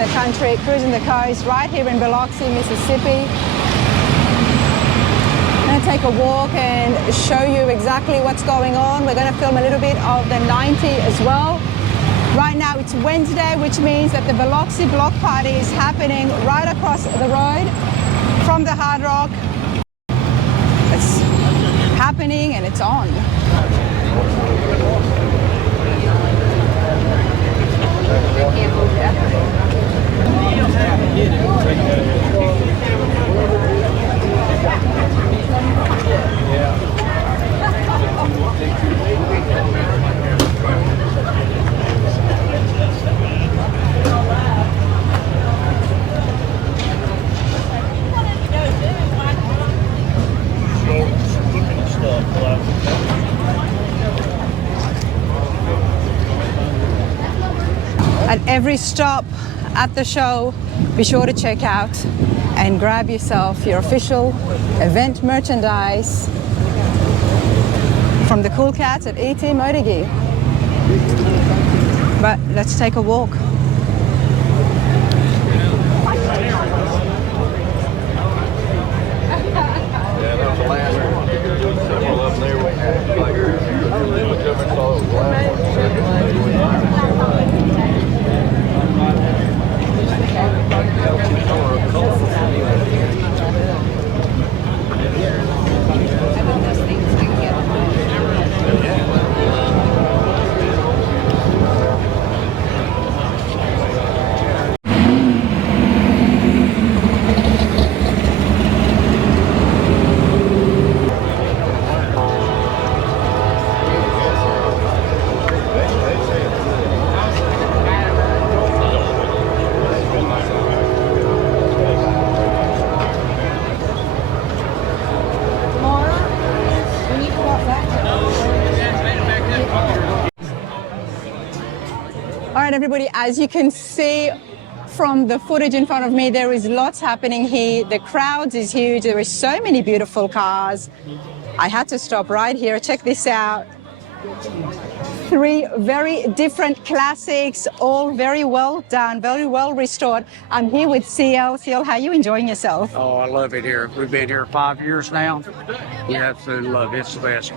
the country, Cruising the Coast, right here in Biloxi, Mississippi. I'm going to take a walk and show you exactly what's going on. We're going to film a little bit of the 90 as well. Right now it's Wednesday, which means that the Biloxi Block Party is happening right across the road from the Hard Rock. It's happening and it's on. At every stop at the show, be sure to check out and grab yourself your official event merchandise from the cool cats at ET Motor Gear. But let's take a walk. All right, everybody, as you can see from the footage in front of me, there is lots happening here. The crowd is huge. There are so many beautiful cars. I had to stop right here. Check this out. 3 very different classics, all very well done, very well restored. I'm here with CL. CL, how are you enjoying yourself? Oh, I love it here. We've been here 5 years now. We absolutely love it. It's the best.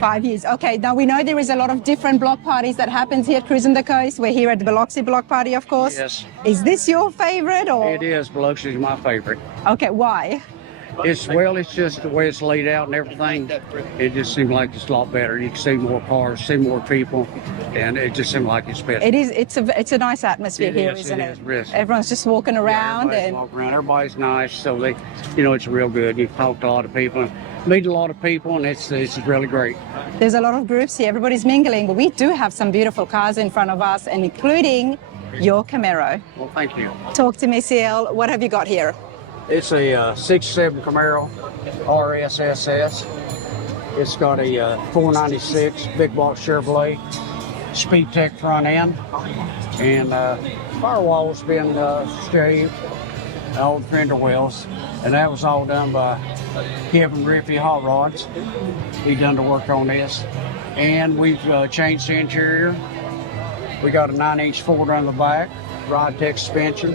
5 years. Okay, now we know there is a lot of different block parties that happens here at Cruisin the Coast. We're here at the Biloxi Block Party, of course. Yes. Is this your favorite or? It is. Biloxi is my favorite. Okay, why? It's just the way it's laid out and everything. It just seems like it's a lot better. You can see more cars, see more people, and it just seems like it's better. It is. It's a nice atmosphere here, isn't it? Everyone's just walking around and walking around. Everybody's nice, so they, it's real good. You talk to a lot of people, meet a lot of people, and it's really great. There's a lot of groups here. Everybody's mingling, but we do have some beautiful cars in front of us, and including your Camaro. Well, thank you. Talk to me, CL. What have you got here? It's a 67 Camaro RSSS. It's got a 496 big box Chevrolet Speed Tech front end, and firewall's been shaved, all the fender wells, and that was all done by Larry Griffy Hot Rods. He done the work on this, and we've changed the interior. We got a 9-inch Ford on the back, ride tech suspension,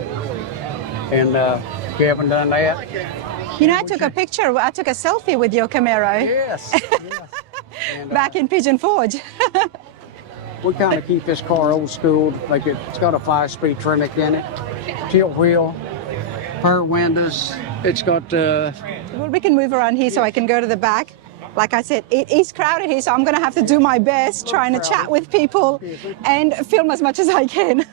and we haven't done that. I took a picture. I took a selfie with your Camaro. Yes. And, back in Pigeon Forge. We kind of keep this car old school. Like it's got a 5-speed Trinic in it, tilt wheel, power windows. It's got. Well, we can move around here so I can go to the back. Like I said, it is crowded here, so I'm going to have to do my best trying to chat with people and film as much as I can.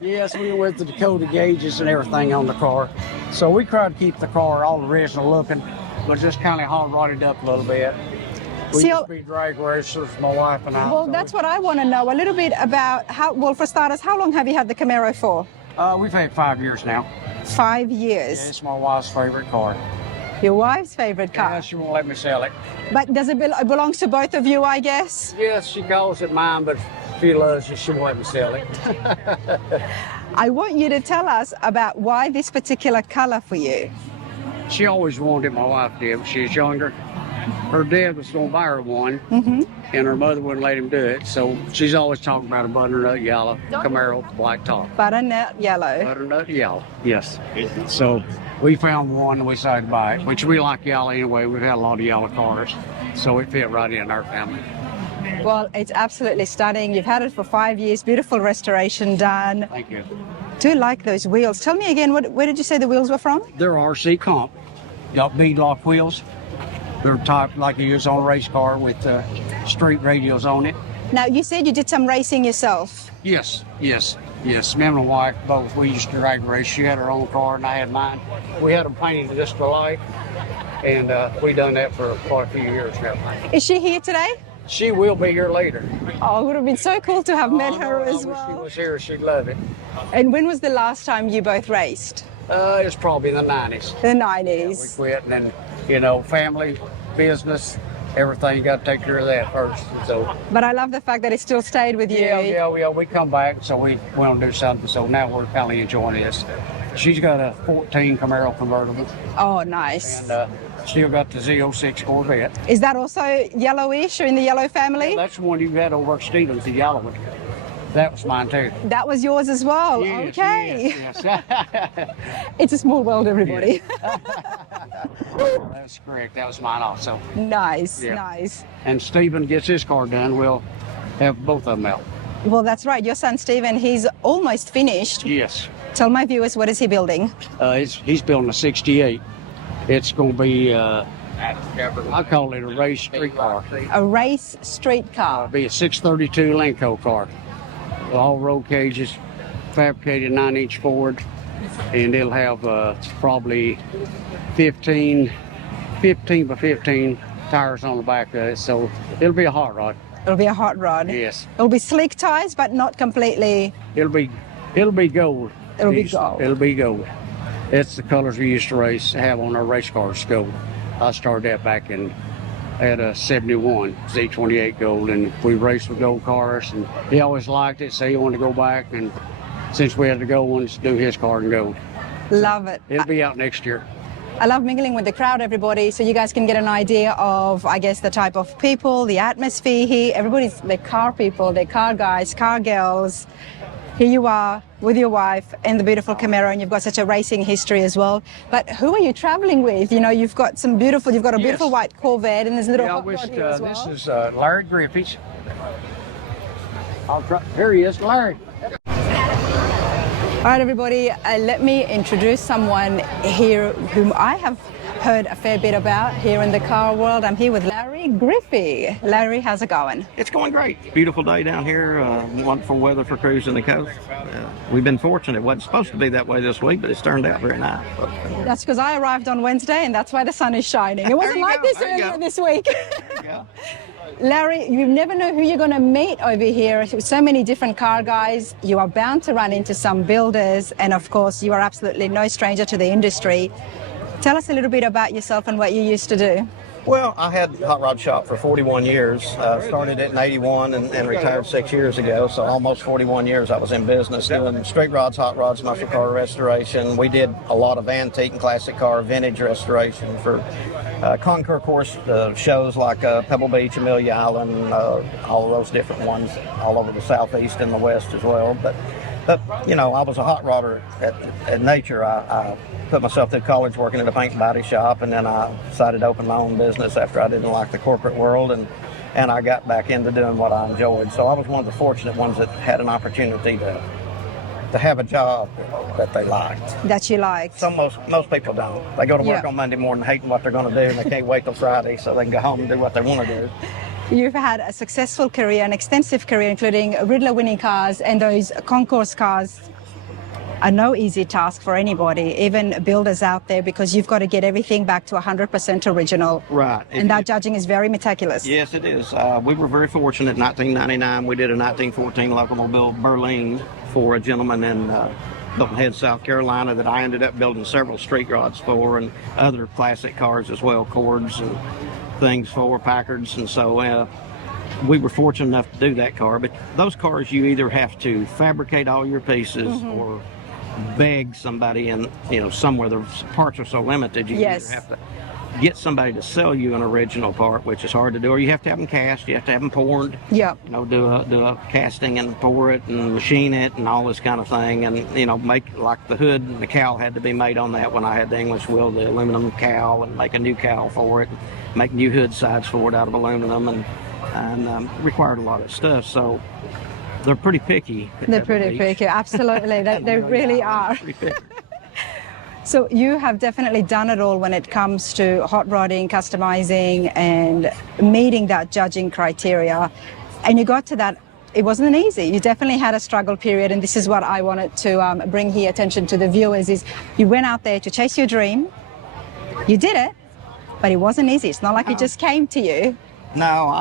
Yes, we went to the Dakota gauges and everything on the car. So we try to keep the car all original looking, but just kind of hot rodded up a little bit. We used to be drag racers, my wife and I. Well, that's what I want to know. A little bit about for starters, how long have you had the Camaro for? We've had 5 years now. 5 years? Yeah, it's my wife's favorite car. Your wife's favorite car? Yeah, she won't let me sell it. But does it belongs to both of you, I guess? Yes, she calls it mine, but she loves it. She won't let me sell it. I want you to tell us about why this particular color for you. She always wanted it, my wife did, when she was younger. her dad was going to buy her one, and her mother wouldn't let him do it. So she's always talking about a butternut yellow Camaro black top. Butternut yellow. Butternut yellow, yes. So we found one and we decided to buy it, which we like yellow anyway. We've had a lot of yellow cars, so it fit right in our family. Well, it's absolutely stunning. You've had it for 5 years. Beautiful restoration done. Thank you. Do like those wheels. Tell me again, where did you say the wheels were from? They're RC comp. Got beadlock wheels. They're type like you use on a race car with street radios on it. Now, you said you did some racing yourself. Yes. Me and my wife both. We used to drag race. She had her own car and I had mine. We had them painted just alike, and we done that for quite a few years now. Is she here today? She will be here later. Oh, it would have been so cool to have met her as If she well. was here, she'd love it. And when was the last time you both raced? It's probably in the 90s. The We 90s. quit, and then, you know, family, business, everything, you got to take care of that first. So, But I love the fact that it still stayed with you. yeah, we come back, so we want to do something. So now we're kind of enjoying this. She's got a 14 Camaro convertible, Oh, nice. and still got the Z06 Corvette. Is that also yellowish or in the yellow family? That's the one you had over at Stevens, the yellow one. That was mine too. That was yours as well. Yes, Okay. yes. It's a small world, everybody. That's correct. That was mine also. Nice, Yeah. nice. And Stephen gets his car done, we'll have both of them out. Well, that's right. Your son, Stephen, he's almost finished. Yes. Tell my viewers, what is he building? He's building a 68. It's going to be, I call it a race street car. A race street car. It'll be a 632 Lenco car. All roll cages, fabricated 9-inch Ford, and it'll have probably 15 by 15 tires on the back of it. So it'll be a hot rod. It'll be a hot rod. Yes. It'll be slick tires, but not completely. It'll be gold. It'll be gold. It'll be gold. It's the colors we used to have on our race cars, gold. I started that back at a 71 Z28 gold, and we raced with gold cars, and he always liked it, so he wanted to go back, and since we had the gold ones, do his car in gold. Love it. It'll be out next year. I love mingling with the crowd, everybody, so you guys can get an idea of, I guess, the type of people, the atmosphere here. Everybody's the car people, the car guys, car girls. Here you are with your wife and the beautiful Camaro, and you've got such a racing history as well. But who are you traveling with? You know, you've got a beautiful white Corvette, and there's a little hot rod here as well. This is Larry Griffy. Here he is, Larry. All right, everybody, let me introduce someone here whom I have heard a fair bit about here in the car world. I'm here with Larry Griffy. Larry, how's it going? It's going great. Beautiful day down here. Wonderful weather for cruising the coast. We've been fortunate. It wasn't supposed to be that way this week, but it's turned out very nice. That's because I arrived on Wednesday, and that's why the sun is shining. It wasn't like this earlier this week. Yeah. Larry, you never know who you're going to meet over here. So many different car guys. You are bound to run into some builders, and of course, you are absolutely no stranger to the industry. Tell us a little bit about yourself and what you used to do. Well, I had a hot rod shop for 41 years. Started it in 81 and retired 6 years ago. So almost 41 years I was in business doing straight rods, hot rods, muscle car restoration. We did a lot of antique and classic car vintage restoration for concours course shows like Pebble Beach, Amelia Island, all of those different ones all over the southeast and the west as well. But you know, I was a hot rodder at nature. I put myself through college working at a paint and body shop, and then I decided to open my own business after I didn't like the corporate world, and I got back into doing what I enjoyed. So I was one of the fortunate ones that had an opportunity to have a job that they liked. That you liked. Most people don't. They go to work on Monday morning hating what they're going to do, and they can't wait till Friday so they can go home and do what they want to do. You've had a successful career, an extensive career, including Riddler winning cars, and those concours cars are no easy task for anybody, even builders out there, because you've got to get everything back to 100% original. Right. And that judging is very meticulous. Yes, it is. We were very fortunate. In 1999, we did a 1914 Locomobile Berlin for a gentleman in Hilton Head, South Carolina, that I ended up building several street rods for, and other classic cars as well, Cords and things for, Packards, and so we were fortunate enough to do that car. But those cars, you either have to fabricate all your pieces or beg somebody, and you know, somewhere the parts are so limited, you either have to get somebody to sell you an original part, which is hard to do, or you have to have them cast, you have to have them poured. Yeah. You know, do a casting and pour it and machine it and all this kind of thing, and you know, make like the hood and the cowl had to be made on that when I had the English wheel, the aluminum cowl, and make a new cowl for it, make new hood sides for it out of aluminum, and required a lot of stuff. So they're pretty picky. They're pretty picky, absolutely. They really are. Pretty picky. So you have definitely done it all when it comes to hot rodding, customizing, and meeting that judging criteria. And you got to that. It wasn't easy. You definitely had a struggle period, and this is what I wanted to bring here attention to the viewers, is you went out there to chase your dream. You did it, but it wasn't easy. It's not like it just came to you. No,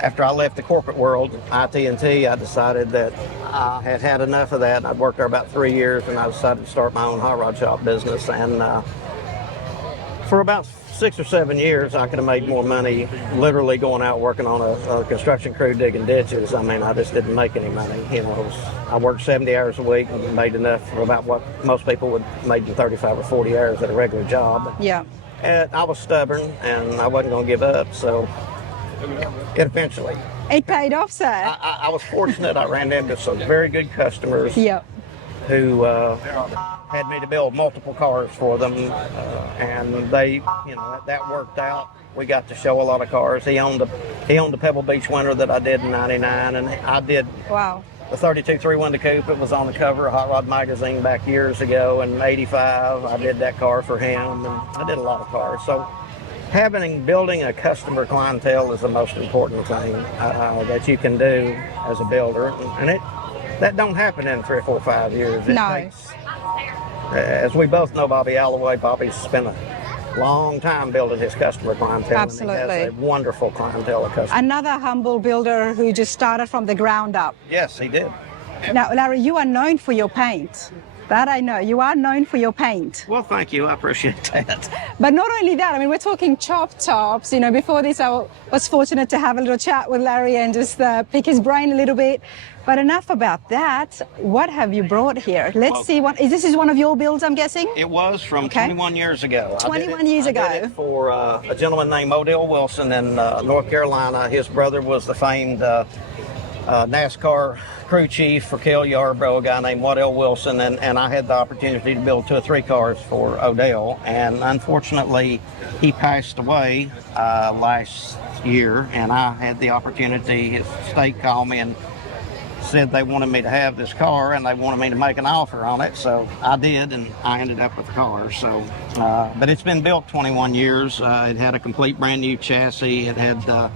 after I left the corporate world, IT&T, I decided that I had had enough of that. I'd worked there about 3 years, and I decided to start my own hot rod shop business. And for about 6 or 7 years, I could have made more money literally going out working on a construction crew digging ditches. I mean, I just didn't make any money. You know, I worked 70 hours a week and made enough for about what most people would make in 35 or 40 hours at a regular job. Yeah. And I was stubborn, and I wasn't going to give up, so it eventually. It paid off, sir. I was fortunate. I ran into some very good customers Yeah. who had me to build multiple cars for them, and they, you know, that worked out. We got to show a lot of cars. He owned the Pebble Beach Winter that I did in '99, and I did Wow. the 32 3-window coupe. It was on the cover of Hot Rod magazine back years ago in '85. I did that car for him, and I did a lot of cars. So building a customer clientele is the most important thing that you can do as a builder, and that don't happen in 3 or 4 or 5 years. It No. takes, as we both know, Bobby Alloway. Bobby's spent a long time building his customer clientele. Absolutely. And he has a wonderful clientele of customers. Another humble builder who just started from the ground up. Yes, he did. Now, Larry, you are known for your paint. That I know. You are known for your paint. Well, thank you. I appreciate that. But not only that, I mean, we're talking chop tops. You know, before this, I was fortunate to have a little chat with Larry and just pick his brain a little bit. But enough about that. What have you brought here? Let's see. This is one of your builds, I'm guessing? It was from Okay. 21 years ago. 21 years ago. I did it for a gentleman named Odell Wilson in North Carolina. His brother was the famed NASCAR crew chief for Cale Yarborough, a guy named Odell Wilson, and I had the opportunity to build 2 or 3 cars for Odell, and unfortunately he passed away last year, and I had the opportunity. His state called me and said they wanted me to have this car, and they wanted me to make an offer on it, so I did, and I ended up with the car. So but it's been built 21 years. It had a complete brand new chassis. It had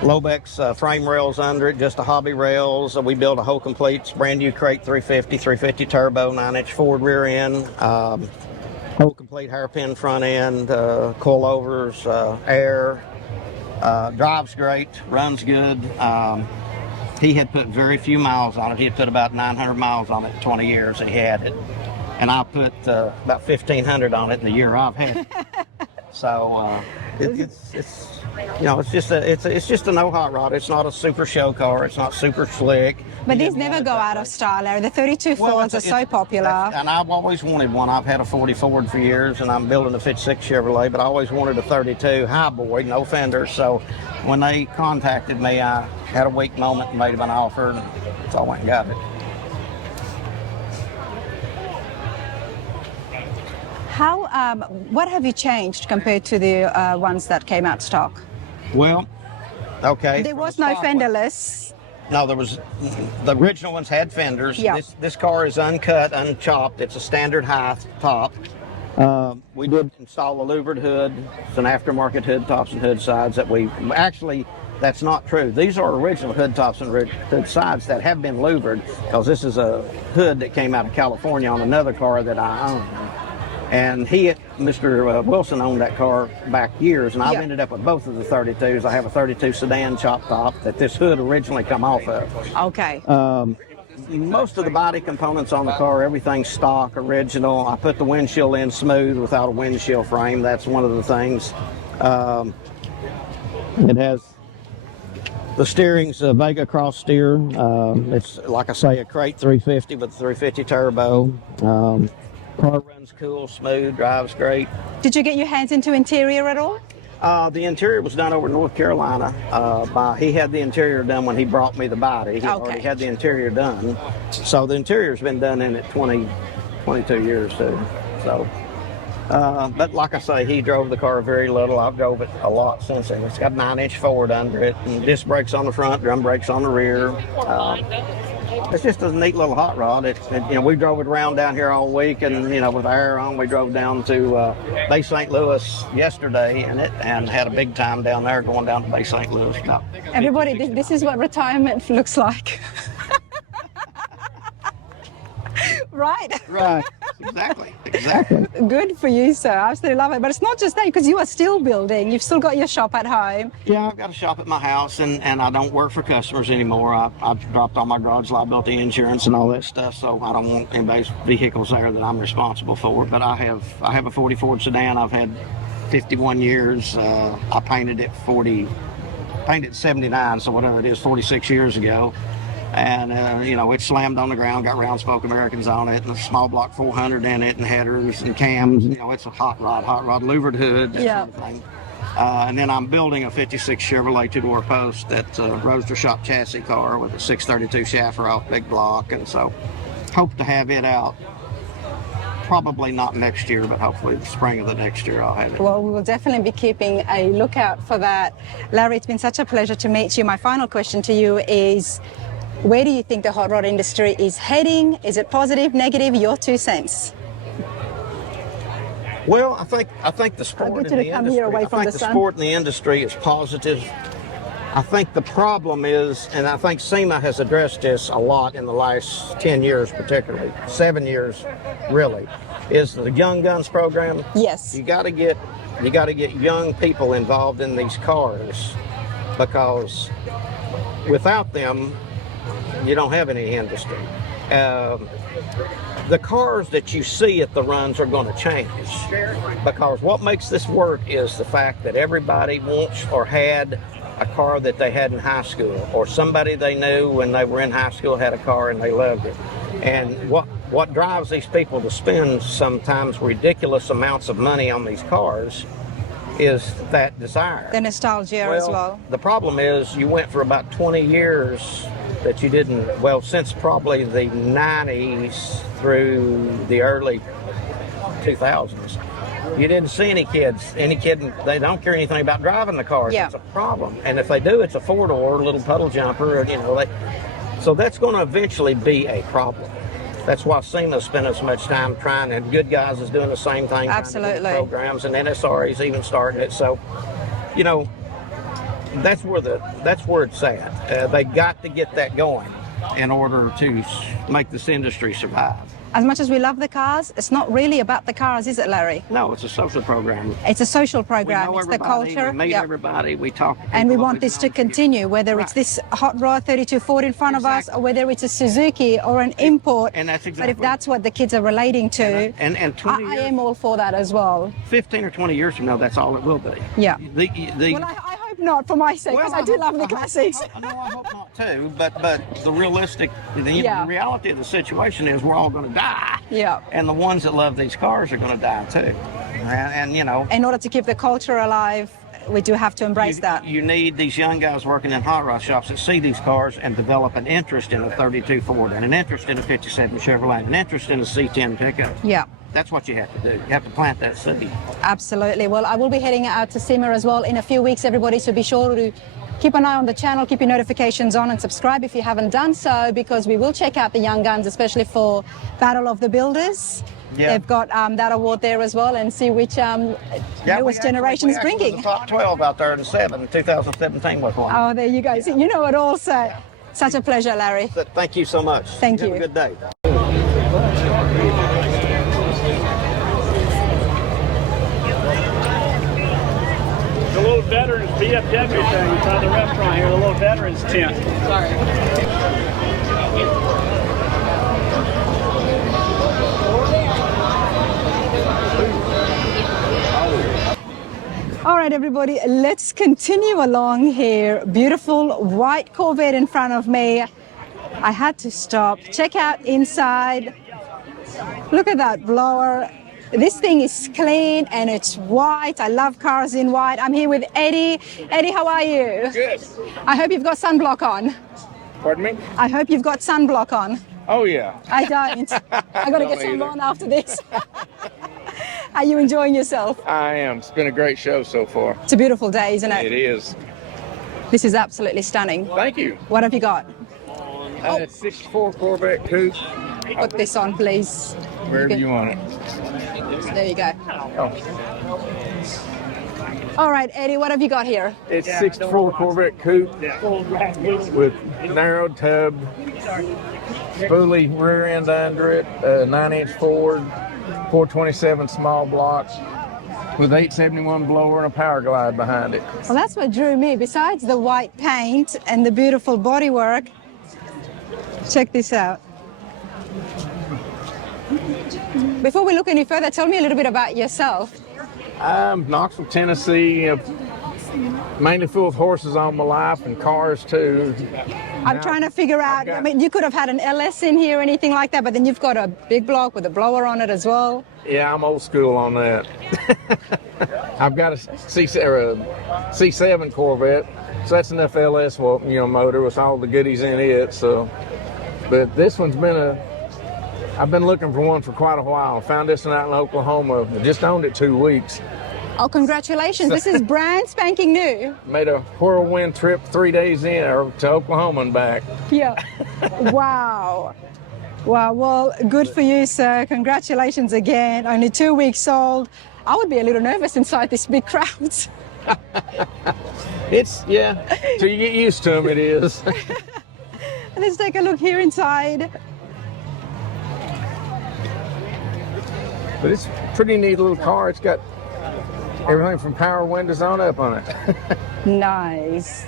Lobex frame rails under it, just the hobby rails. We built a whole complete brand new crate 350 turbo, 9-inch Ford rear end, whole complete hairpin front end, coilovers, air, drives great, runs good. He had put very few miles on it. He had put about 900 miles on it in 20 years that he had it, and I put about 1,500 on it in the year I've had it. So it's you know, it's just a no hot rod. It's not a super show car. It's not super slick. But these never go out of style, Larry. The 32 Fords are so popular. And I've always wanted one. I've had a 40 Ford for years, and I'm building a 56 Chevrolet, but I always wanted a 32 highboy, no fenders. So when they contacted me, I had a weak moment and made them an offer, and so I went and got it. What have you changed compared to the ones that came out stock? Well, okay. There was no fenderless. No, there was. The original ones had fenders. Yeah. This car is uncut, unchopped. It's a standard height top. We did install a louvered hood. It's an aftermarket hood tops and hood sides that we actually. That's not true. These are original hood tops and hood sides that have been louvered, because this is a hood that came out of California on another car that I own. And Mr. Wilson owned that car back years, and I've ended up with both of the 32s. I have a 32 sedan chop top that this hood originally come off of. Okay. Most of the body components on the car, everything's stock, original. I put the windshield in smooth without a windshield frame. That's one of the things. It has the steering's a Vega cross steer. It's, like I say, a crate 350 with a 350 turbo. Car runs cool, smooth, drives great. Did you get your hands into interior at all? The interior was done over in North Carolina. He had the interior done when he brought me the body. He already had the interior done. So the interior's been done in it 22 years too. So, but like I say, he drove the car very little. I've drove it a lot since then. It's got a 9-inch Ford under it, and disc brakes on the front, drum brakes on the rear. It's just a neat little hot rod. We drove it around down here all week, and with the air on, we drove down to Bay St. Louis yesterday, and had a big time down there going down to Bay St. Louis. Everybody, this is what retirement looks like. Right. Right. Exactly. Good for you, sir. I absolutely love it. But it's not just that, because you are still building. You've still got your shop at home. Yeah, I've got a shop at my house, and I don't work for customers anymore. I've dropped all my garage liability insurance and all that stuff, so I don't want anybody's vehicles there that I'm responsible for. But I have a 40 Ford sedan I've had 51 years. I painted it 79, so whatever it is, 46 years ago. And, it slammed on the ground, got round spoke Americans on it, and a small block 400 in it, and headers and cams. It's a hot rod, louvered hood, that sort of thing. And then I'm building a 56 Chevrolet two-door post that's a roadster shop chassis car with a 632 shafter off big block. And so hope to have it out. Probably not next year, but hopefully the spring of the next year I'll have it. Well, we will definitely be keeping a lookout for that. Larry, it's been such a pleasure to meet you. My final question to you is, where do you think the hot rod industry is heading? Is it positive, negative? Your 2 cents. Well, I think the sport in the industry, the sport in the industry is positive. I think the problem is, and I think SEMA has addressed this a lot in the last 10 years, particularly 7 years, really, is the Young Guns program. Yes. You got to get young people involved in these cars, because without them, you don't have any industry. The cars that you see at the runs are going to change, because what makes this work is the fact that everybody wants or had a car that they had in high school, or somebody they knew when they were in high school had a car and they loved it. And what drives these people to spend sometimes ridiculous amounts of money on these cars is that desire. The nostalgia as well. The problem is you went for about 20 years that you didn't, since probably the 90s through the early 2000s, you didn't see any kid, they don't care anything about driving the cars. Yeah. It's a problem. And if they do, it's a four-door, little puddle jumper, so that's going to eventually be a problem. That's why SEMA's spending so much time trying, and Good Guys is doing the same thing. Absolutely. Programs, and NSRA's even starting it. So, that's where it's at. They got to get that going in order to make this industry survive. As much as we love the cars, it's not really about the cars, is it, Larry? No, it's a social program. It's a social program. We know it's the culture. We meet everybody. We talk. And we want this to continue, whether it's this hot rod 32 Ford in front of us, or whether it's a Suzuki or an import. And that's exactly. But if that's what the kids are relating to, and 20 I am all for that as well. 15 or 20 years from now, that's all it will be. Yeah. Well, I hope not, for my sake, because I do love the classics. I hope not too. But the reality of the situation is we're all going to die. Yeah. And the ones that love these cars are going to die too. And in order to keep the culture alive, we do have to embrace that. You need these young guys working in hot rod shops that see these cars and develop an interest in a 32 Ford, and an interest in a 57 Chevrolet, and an interest in a C10 pickup. Yeah. That's what you have to do. You have to plant that seed. Absolutely. Well, I will be heading out to SEMA as well in a few weeks, everybody, so be sure to keep an eye on the channel, keep your notifications on, and subscribe if you haven't done so, because we will check out the Young Guns, especially for Battle of the Builders. Yeah. They've got that award there as well, and see which newest generation is bringing. The top 12 out there in 2017 was one. Oh, there you go. See, you know it all, so such a pleasure, Larry. Thank you so much. Thank you. Have a good day. The little veterans VFW thing inside the restaurant here, the little veterans tent. Sorry. All right, everybody, let's continue along here. Beautiful white Corvette in front of me. I had to stop. Check out inside. Look at that blower. This thing is clean and it's white. I love cars in white. I'm here with Eddie. Eddie, how are you? Good. I hope you've got sunblock on. Pardon me? I hope you've got sunblock on. Oh, yeah. I don't. I got to get some on after this. Are you enjoying yourself? I am. It's been a great show so far. It's a beautiful day, isn't it? It is. This is absolutely stunning. Thank you. What have you got? A 64 Corvette Coupe. Put this on, please. Wherever you want it. There you go. Oh. All right, Eddie, what have you got here? It's 64 Corvette Coupe with narrow tub, spoolie rear end under it, 9-inch Ford, 427 small block with 871 blower and a power glide behind it. Well, that's what drew me. Besides the white paint and the beautiful bodywork, check this out. Before we look any further, tell me a little bit about yourself. I'm Knoxville, Tennessee, mainly full of horses all my life and cars too. I'm trying to figure out, I mean, you could have had an LS in here or anything like that, but then you've got a big block with a blower on it as well. Yeah, I'm old school on that. I've got a C7 Corvette, so that's enough LS, motor with all the goodies in it. So, but this one's been I've been looking for one for quite a while. Found this one out in Oklahoma. Just owned it 2 weeks. Oh, congratulations. This is brand spanking new. Made a whirlwind trip 3 days in to Oklahoma and back. Yeah. Wow. Wow. Well, good for you, sir. Congratulations again. Only 2 weeks old. I would be a little nervous inside this big crowd. Yeah. So you get used to them, it is. Let's take a look here inside. But it's a pretty neat little car. It's got everything from power windows on up on it. Nice.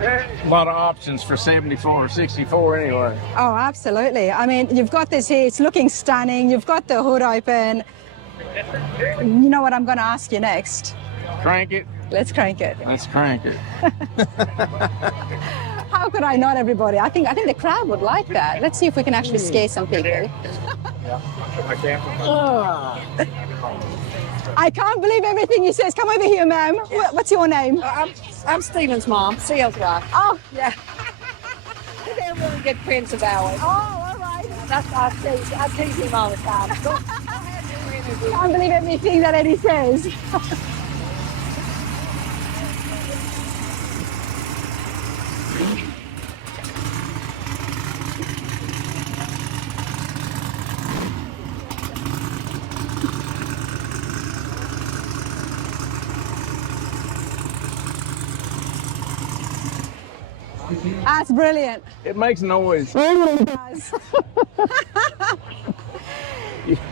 A lot of options for 74 or 64 anyway. Oh, absolutely. I mean, you've got this here. It's looking stunning. You've got the hood open. You know what I'm going to ask you next? Crank it. Let's crank it. Let's crank it. How could I not, everybody? I think the crowd would like that. Let's see if we can actually scare some people. I can't believe everything he says. Come over here, ma'am. What's your name? I'm Stephen's mom, sales guy. Oh, Yeah. They're really good friends of ours. oh, all right. That's why I tease him all the time. Can't believe everything that Eddie says. That's brilliant. It makes noise. It does.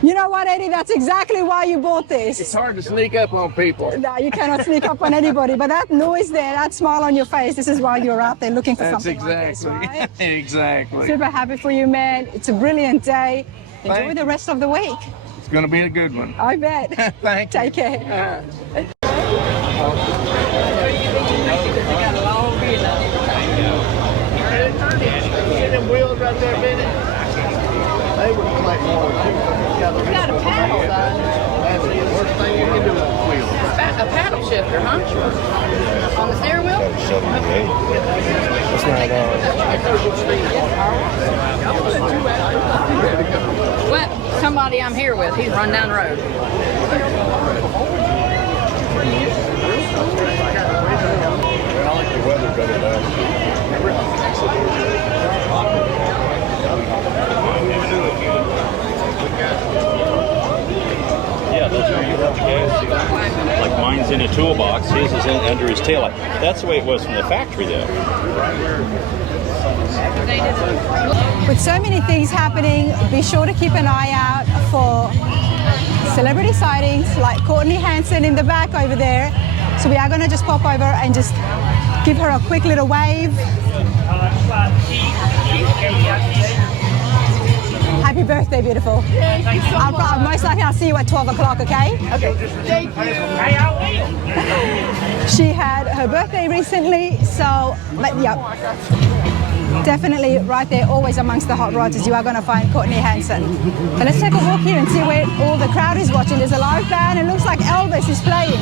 You know what, Eddie? That's exactly why you bought It's this. hard to sneak up on people. No, you cannot sneak up on anybody. But that noise there, that smile on your face, this is why you're out there looking for That's something exactly. like this, right? Exactly. Super happy for you, man. It's a brilliant day. Enjoy Thank the you. rest of the week. It's going to be a good one. I bet. Thank you. Take care. Them wheels right there, Benny. They would make more than You got a paddle, though. That's the worst thing you can do with wheels. A paddle shifter, huh? On the steering wheel? What? Somebody I'm here with, he's run down the road. I like the weather better though. Yeah, those are you have the gas. Like mine's in a toolbox, his is under his taillight. That's the way it was from the factory, though. With so many things happening, be sure to keep an eye out for celebrity sightings like Courtney Hanson in the back over there. So we are going to just pop over and just give her a quick little wave. Happy birthday, beautiful. I'll most likely I'll see you at 12 o'clock, okay? Okay, thank you. She had her birthday recently, so, but yeah. definitely right there, always amongst the hot rodders, you are going to find Courtney Hanson. But let's take a walk here and see where all the crowd is watching. There's a live band. It looks like Elvis is playing.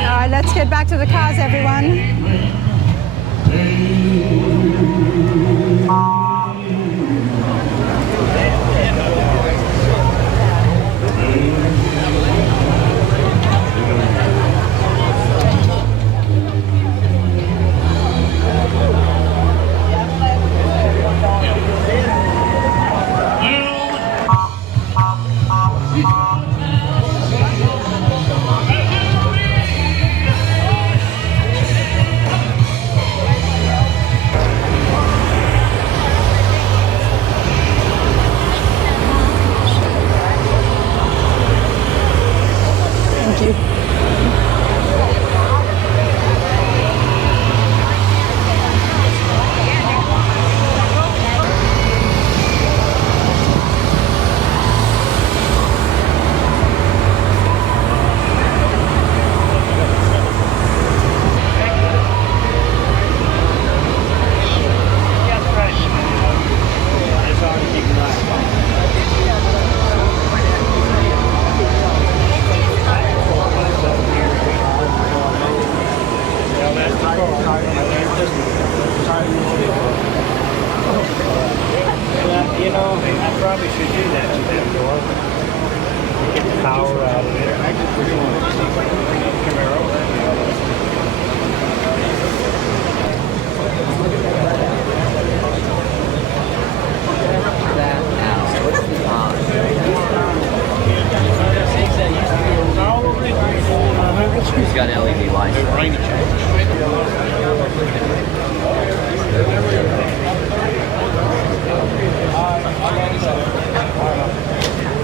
All right, let's get back to the cars, everyone. You know, I probably should do that to that door. Get the power out of it. Camaro. He's got LED lights.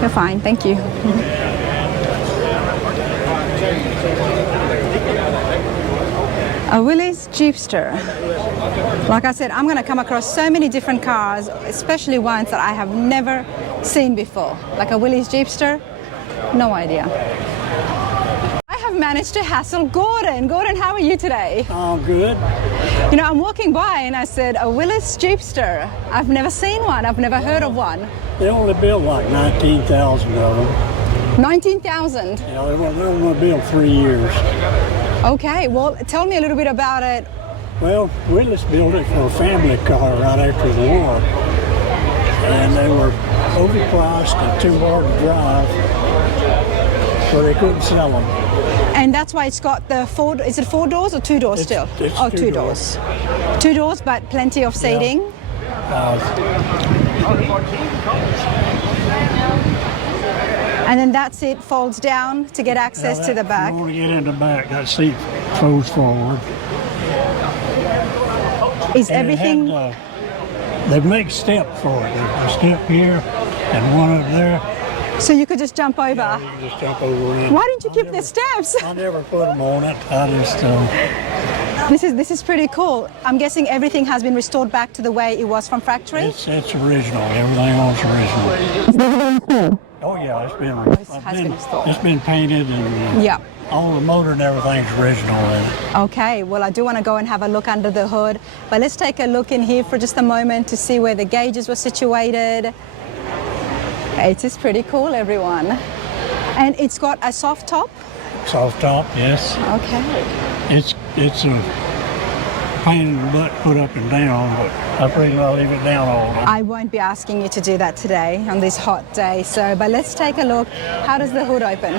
You're fine, thank you. A Willys Jeepster. Like I said, I'm going to come across so many different cars, especially ones that I have never seen before. Like a Willys Jeepster, no idea. I have managed to hassle Gordon. Gordon, how are you today? Oh, good. You know, I'm walking by and I said, a Willys Jeepster. I've never seen one. I've never heard of one. They only built like 19,000 of them. 19,000? Yeah, they only built 3 years. Okay, well, tell me a little bit about it. Well, Willys built it for a family car right after the war. And they were overpriced and too hard to drive, so they couldn't sell them. And that's why it's got the four, is it 4 doors or 2 doors still? It's oh, 2 2 doors. doors. 2 doors, but plenty of seating. And then that seat folds down to get access to the back. If you want to get in the back, that seat folds forward. Is And everything... they make steps for it. There's a step here and one up there. So you could just jump over? Yeah, you can just jump over in. Why didn't you keep the steps? I never put them on it. I just... This is pretty cool. I'm guessing everything has been restored back to the way it was from factory? It's original. Everything else original. Oh yeah, it's been painted and Yeah. all the motor and everything's original in it. Okay, well, I do want to go and have a look under the hood, but let's take a look in here for just a moment to see where the gauges were situated. It is pretty cool, everyone. And it's got a soft top? Soft top, yes. Okay. It's a pain in the butt put up and down, but I pretty well leave it down all day. I won't be asking you to do that today on this hot day, so, but let's take a look. How does the hood open?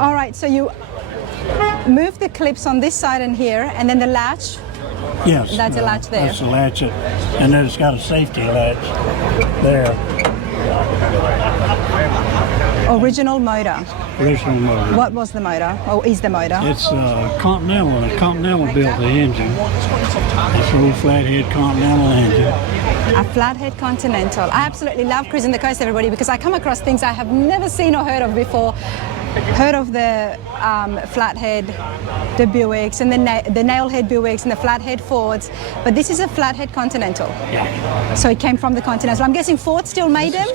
All right, so you move the clips on this side and here, and then the latch. Yes. That's a latch there. That's a latch, and then it's got a safety latch there. Original motor. original motor. What was the motor? Or is the motor? It's Continental. The Continental built the engine. It's an old flathead Continental engine. A flathead Continental. I absolutely love Cruising the Coast, everybody, because I come across things I have never seen or heard of before. Heard of the flathead, the Buicks, and the nailhead Buicks and the flathead Fords, but this is a flathead Continental. Yeah. So it came from the Continental. I'm guessing Ford still made them?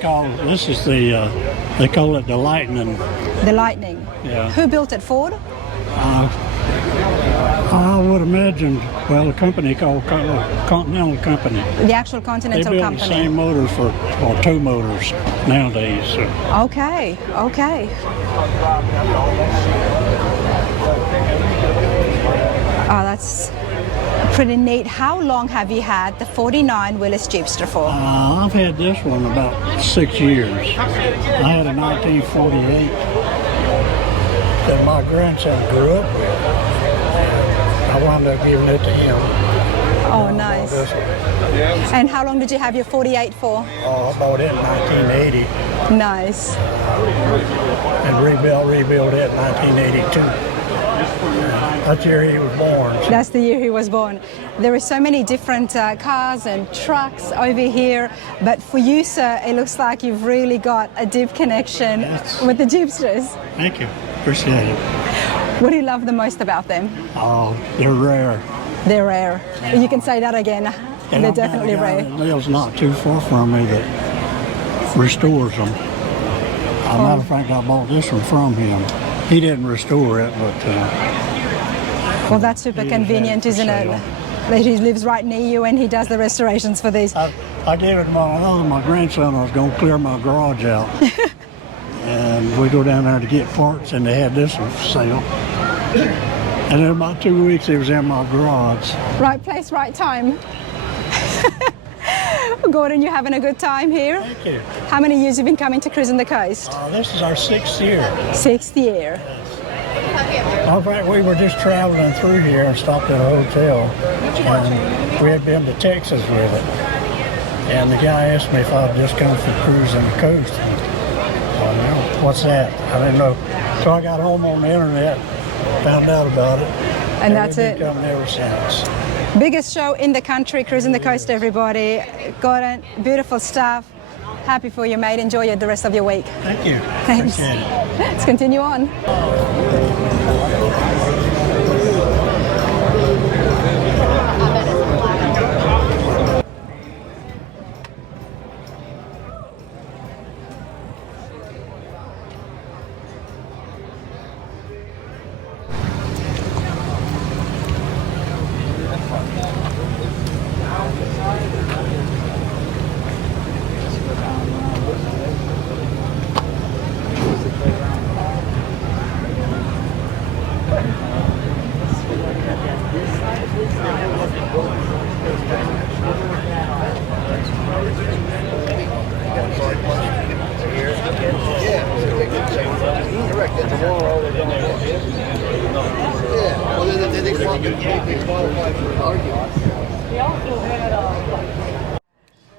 This is the, they call it the Lightning. The Lightning. Yeah. Who built it, Ford? I would imagine, well, a company called Continental Company. The actual Continental They build Company. the same motors or two motors nowadays. So. Okay. Oh, that's pretty neat. How long have you had the 49 Willys Jeepster for? I've had this one about 6 years. I had a 1948 that my grandson grew up with. I wound up giving it to him. Oh, nice. This one. And how long did you have your 48 for? I bought it in 1980 Nice. and rebuilt it in 1982. That's the year he was born. That's the year he was born. There are so many different cars and trucks over here, but for you, sir, it looks like you've really got a deep connection with the Jeepsters. Thank you. Appreciate it. What do you love the most about them? Oh, they're rare. They're rare. You can say that again. And They're I've got a definitely guy rare. that lives not too far from me that restores them. As a matter of fact, I bought this one from him. He didn't restore it, but Well, that's super convenient, isn't it? That he lives right near you and he does the restorations for these. I gave it to my grandson. I was going to clear my garage out. And we go down there to get parts, and they had this one for sale. And in about 2 weeks, it was in my garage. Right place, right time. Gordon, you having a good time here? Thank you. How many years have you been coming to Cruisin the Coast? This is our 6th year. 6th year. In fact, we were just traveling through here and stopped at a hotel. And we had been to Texas with it. And the guy asked me if I'd just come for Cruisin the Coast. What's that? I didn't know. So I got home on the internet, found out about it. And that's we've it. been coming ever since. Biggest show in the country, Cruisin the Coast, everybody. Gordon, beautiful stuff. Happy for you, mate. Enjoy the rest of your week. Thank you. Thanks. Appreciate it. Let's continue on.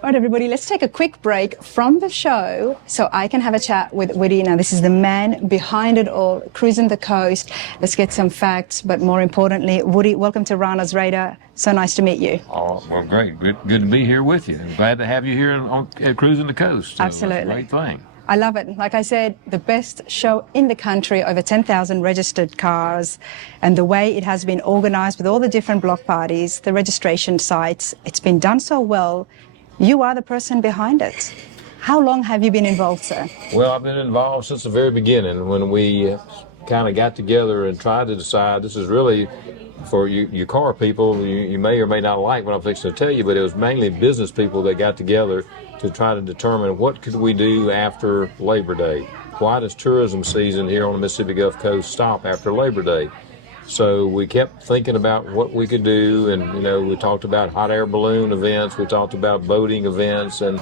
All right, everybody, let's take a quick break from the show so I can have a chat with Woody. Now, this is the man behind it all, Cruisin the Coast. Let's get some facts, but more importantly, Woody, welcome to Rana's Radar. So nice to meet you. Oh, well, great. Good to be here with you. I'm glad to have you here on Cruisin the Coast. So Absolutely. That's a great thing. I love it. Like I said, the best show in the country, over 10,000 registered cars, and the way it has been organized with all the different block parties, the registration sites, it's been done so well. You are the person behind it. How long have you been involved, sir? Well, I've been involved since the very beginning when we kind of got together and tried to decide this is really for you car people. You may or may not like what I'm fixing to tell you, but it was mainly business people that got together to try to determine what could we do after Labor Day. Why does tourism season here on the Mississippi Gulf Coast stop after Labor Day? So we kept thinking about what we could do, and we talked about hot air balloon events, we talked about boating events, and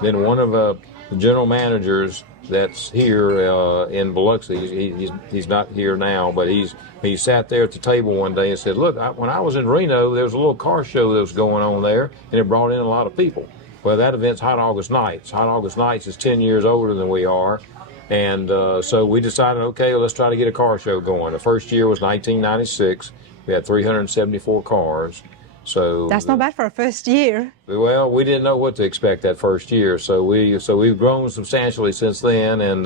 then one of the general managers that's here in Biloxi, he's not here now, but he sat there at the table one day and said, look, when I was in Reno, there was a little car show that was going on there, and it brought in a lot of people. Well, that event's Hot August Nights. Hot August Nights is 10 years older than we are, And so we decided, okay, let's try to get a car show going. The first year was 1996. We had 374 cars. So That's not bad for a first year. well, we didn't know what to expect that first year, so we've grown substantially since then, and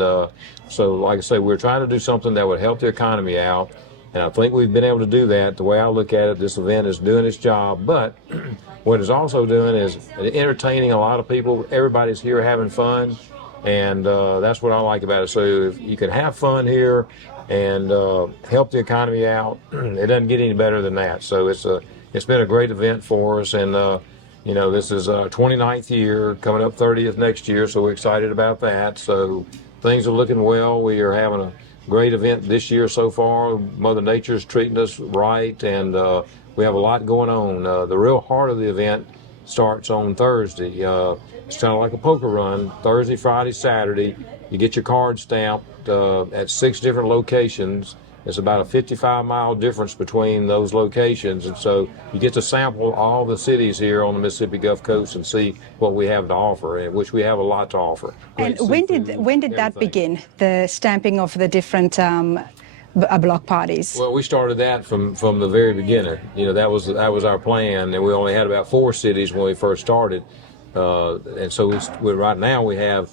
so like I say, we're trying to do something that would help the economy out, and I think we've been able to do that. The way I look at it, this event is doing its job, but what it's also doing is entertaining a lot of people. Everybody's here having fun, and that's what I like about it. So if you can have fun here and help the economy out, it doesn't get any better than that. So it's been a great event for us, and you know, this is 29th year, coming up 30th next year, so we're excited about that. So things are looking well. We are having a great event this year so far. Mother Nature's treating us right, and we have a lot going on. The real heart of the event starts on Thursday. It's kind of like a poker run, Thursday, Friday, Saturday. You get your card stamped at 6 different locations. It's about a 55-mile difference between those locations, and so you get to sample all the cities here on the Mississippi Gulf Coast and see what we have to offer, which we have a lot to offer. And when did that begin, the stamping of the different block parties? Well, we started that from the very beginning. You know, that was our plan, and we only had about 4 cities when we first started, and so right now we have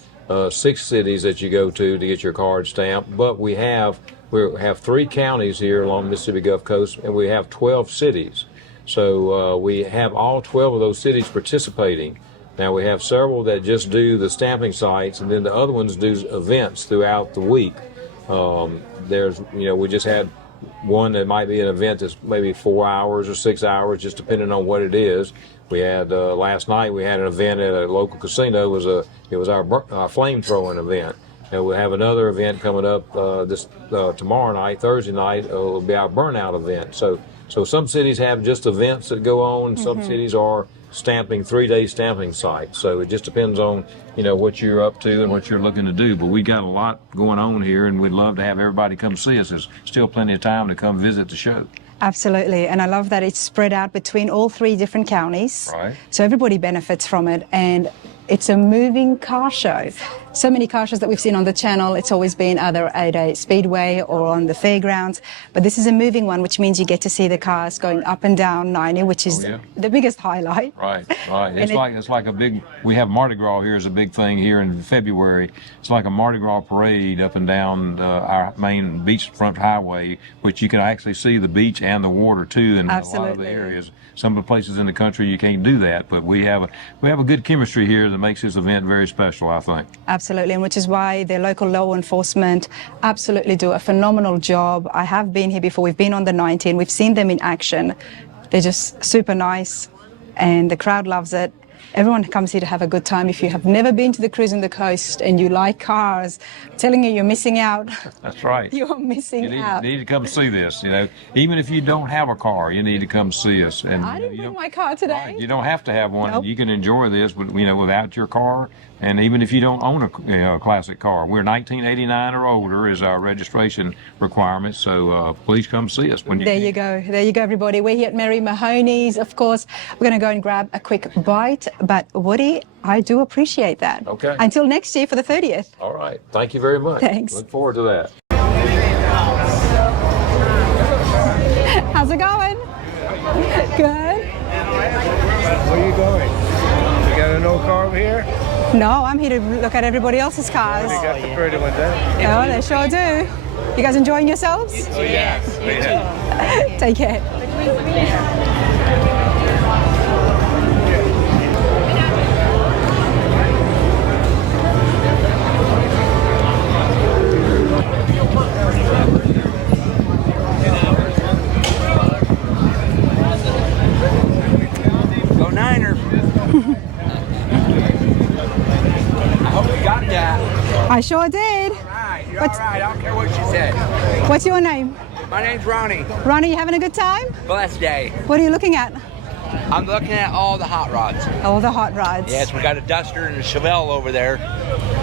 6 cities that you go to get your card stamped, but we have 3 counties here along the Mississippi Gulf Coast, and we have 12 cities. So we have all 12 of those cities participating. Now we have several that just do the stamping sites, and then the other ones do events throughout the week. We just had one that might be an event that's maybe 4 hours or 6 hours, just depending on what it is. We had last night we had an event at a local casino. It was our flame throwing event. And we'll have another event coming up tomorrow night, Thursday night. It'll be our burnout event. So some cities have just events that go on. Some cities are stamping 3-day stamping sites. So it just depends on what you're up to and what you're looking to do. But we got a lot going on here, and we'd love to have everybody come see us. There's still plenty of time to come visit the show. Absolutely, and I love that it's spread out between all 3 different counties. Right. So everybody benefits from it, and it's a moving car show. So many car shows that we've seen on the channel, it's always been either at a speedway or on the fairgrounds, but this is a moving one, which means you get to see the cars going up and down 90, which is the biggest highlight. Right. It's like a big, we have Mardi Gras here is a big thing here in February. It's like a Mardi Gras parade up and down our main beachfront highway, which you can actually see the beach and the water too in a lot of the areas. Some of the places in the country you can't do that, but we have a good chemistry here that makes this event very special, I think. Absolutely, and which is why the local law enforcement absolutely do a phenomenal job. I have been here before. We've been on the 90 and we've seen them in action. They're just super nice, and the crowd loves it. Everyone comes here to have a good time. If you have never been to the Cruisin the Coast and you like cars, I'm telling you, you're missing out. That's right. You're missing out. You need to come see this. Even if you don't have a car, you need to come see us. And I didn't bring my car today. Right, you don't have to have one. Nope. You can enjoy this, without your car. And even if you don't own a classic car, we're 1989 or older is our registration requirement. So please come see us when you There you go, everybody. We're here at Mary Mahoney's. Of course, we're going to go and grab a quick bite. But Woody, I do appreciate that. Okay. Until next year for the 30th. All right. Thank you very much. Thanks. Look forward to that. How's it going? Good. Where are you going? You got an old car over here? No, I'm here to look at everybody else's cars. They got the pretty ones, huh? Oh, they sure do. You guys enjoying yourselves? Oh, yes. Yeah. Take care. Go Niners. I hope you got that. I sure did. All right, you're all right. I don't care what she said. What's your name? My name's Ronnie. Ronnie, you having a good time? Blessed day. What are you looking at? I'm looking at all the hot rods. All the hot rods. Yes, we got a Duster and a Chevelle over there.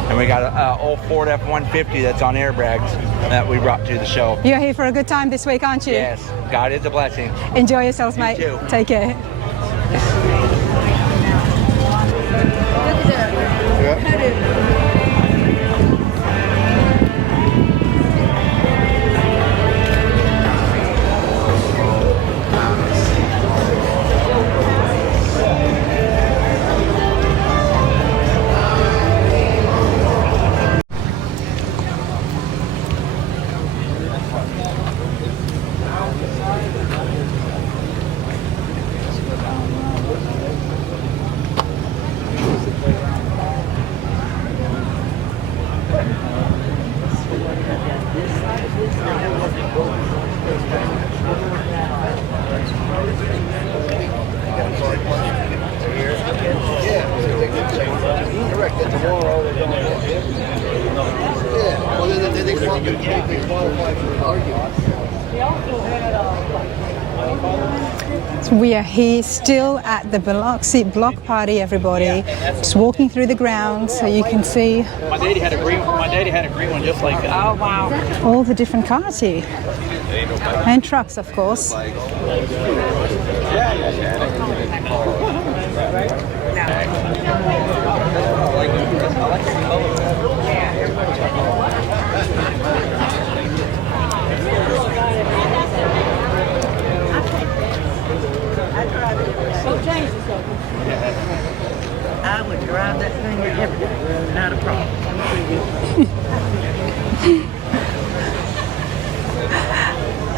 And we got an old Ford F-150 that's on airbags that we brought to the show. You're here for a good time this week, aren't you? Yes, God is a blessing. Enjoy yourselves, You mate. too. Take care. So we are here still at the Biloxi Block Party, everybody. Just walking through the grounds so you can see My daddy had a green one just like that. Oh wow. all the different cars here. And trucks, of course. I would drive that thing every day, not a problem.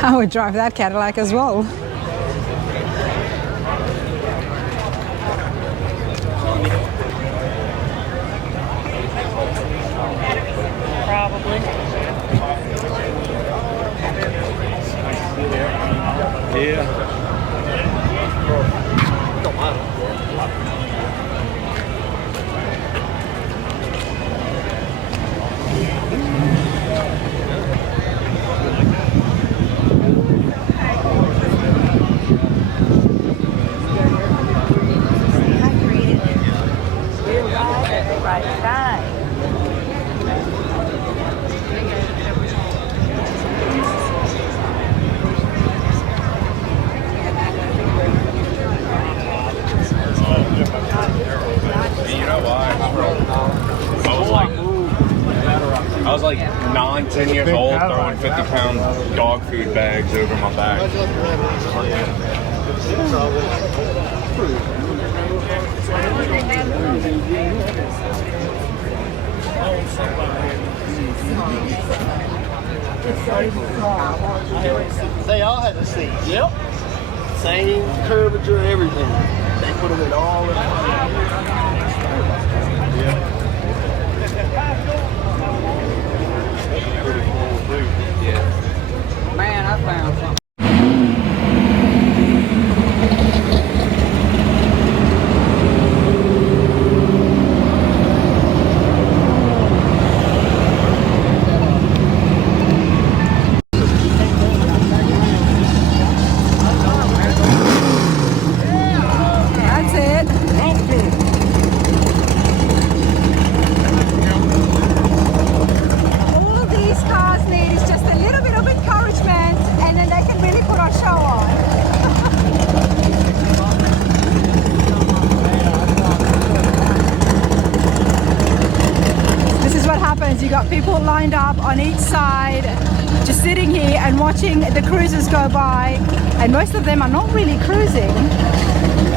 I would drive that Cadillac as well. Probably. Yeah. I was like 9, 10 years old throwing 50-pound dog food bags over my back. They all had the seats. Yep. Same curvature, everything. They put them in all the Man, I found something. That's it. All these cars need is just a little bit of encouragement, and then they can really put a show on. This is what happens. You got people lined up on each side, just sitting here and watching the cruisers go by, and most of them are not really cruising,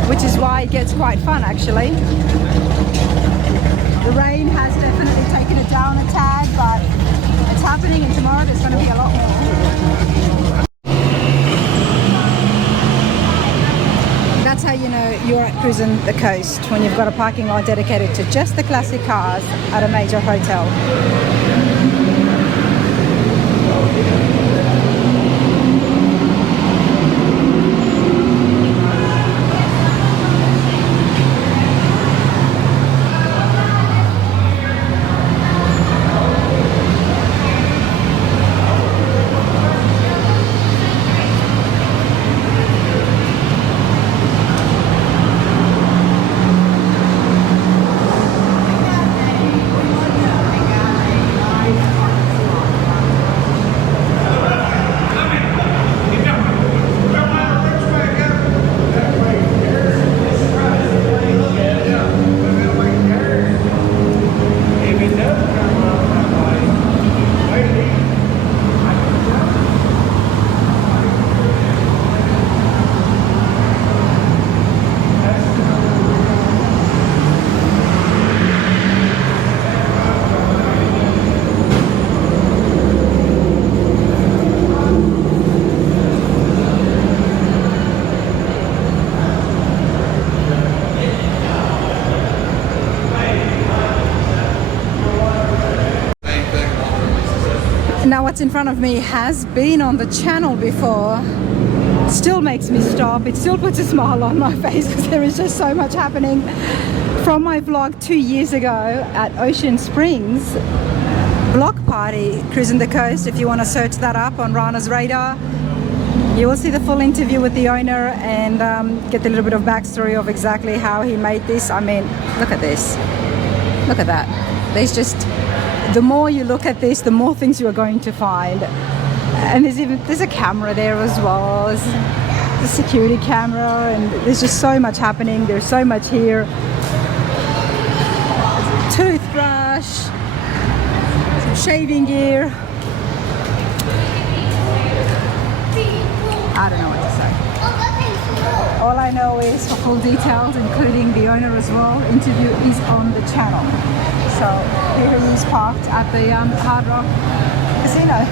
which is why it gets quite fun actually. The rain has definitely taken it down a tad, but it's happening, and tomorrow there's going to be a lot more. That's how you know you're at Cruisin the Coast, when you've got a parking lot dedicated to just the classic cars at a major hotel. Now what's in front of me has been on the channel before. still makes me stop. It still puts a smile on my face because there is just so much happening. From my vlog 2 years ago at Ocean Springs Block Party, Cruisin the Coast, if you want to search that up on Rana's radar, you will see the full interview with the owner and get a little bit of backstory of exactly how he made this. I mean, look at this. Look at that. There's just, the more you look at this, the more things you are going to find. And there's a camera there as well. There's a security camera, and there's just so much happening. There's so much here. Toothbrush, some shaving gear. I don't know what to say. All I know is for full details, including the owner as well, interview is on the channel. So here he is parked at the Hard Rock Casino.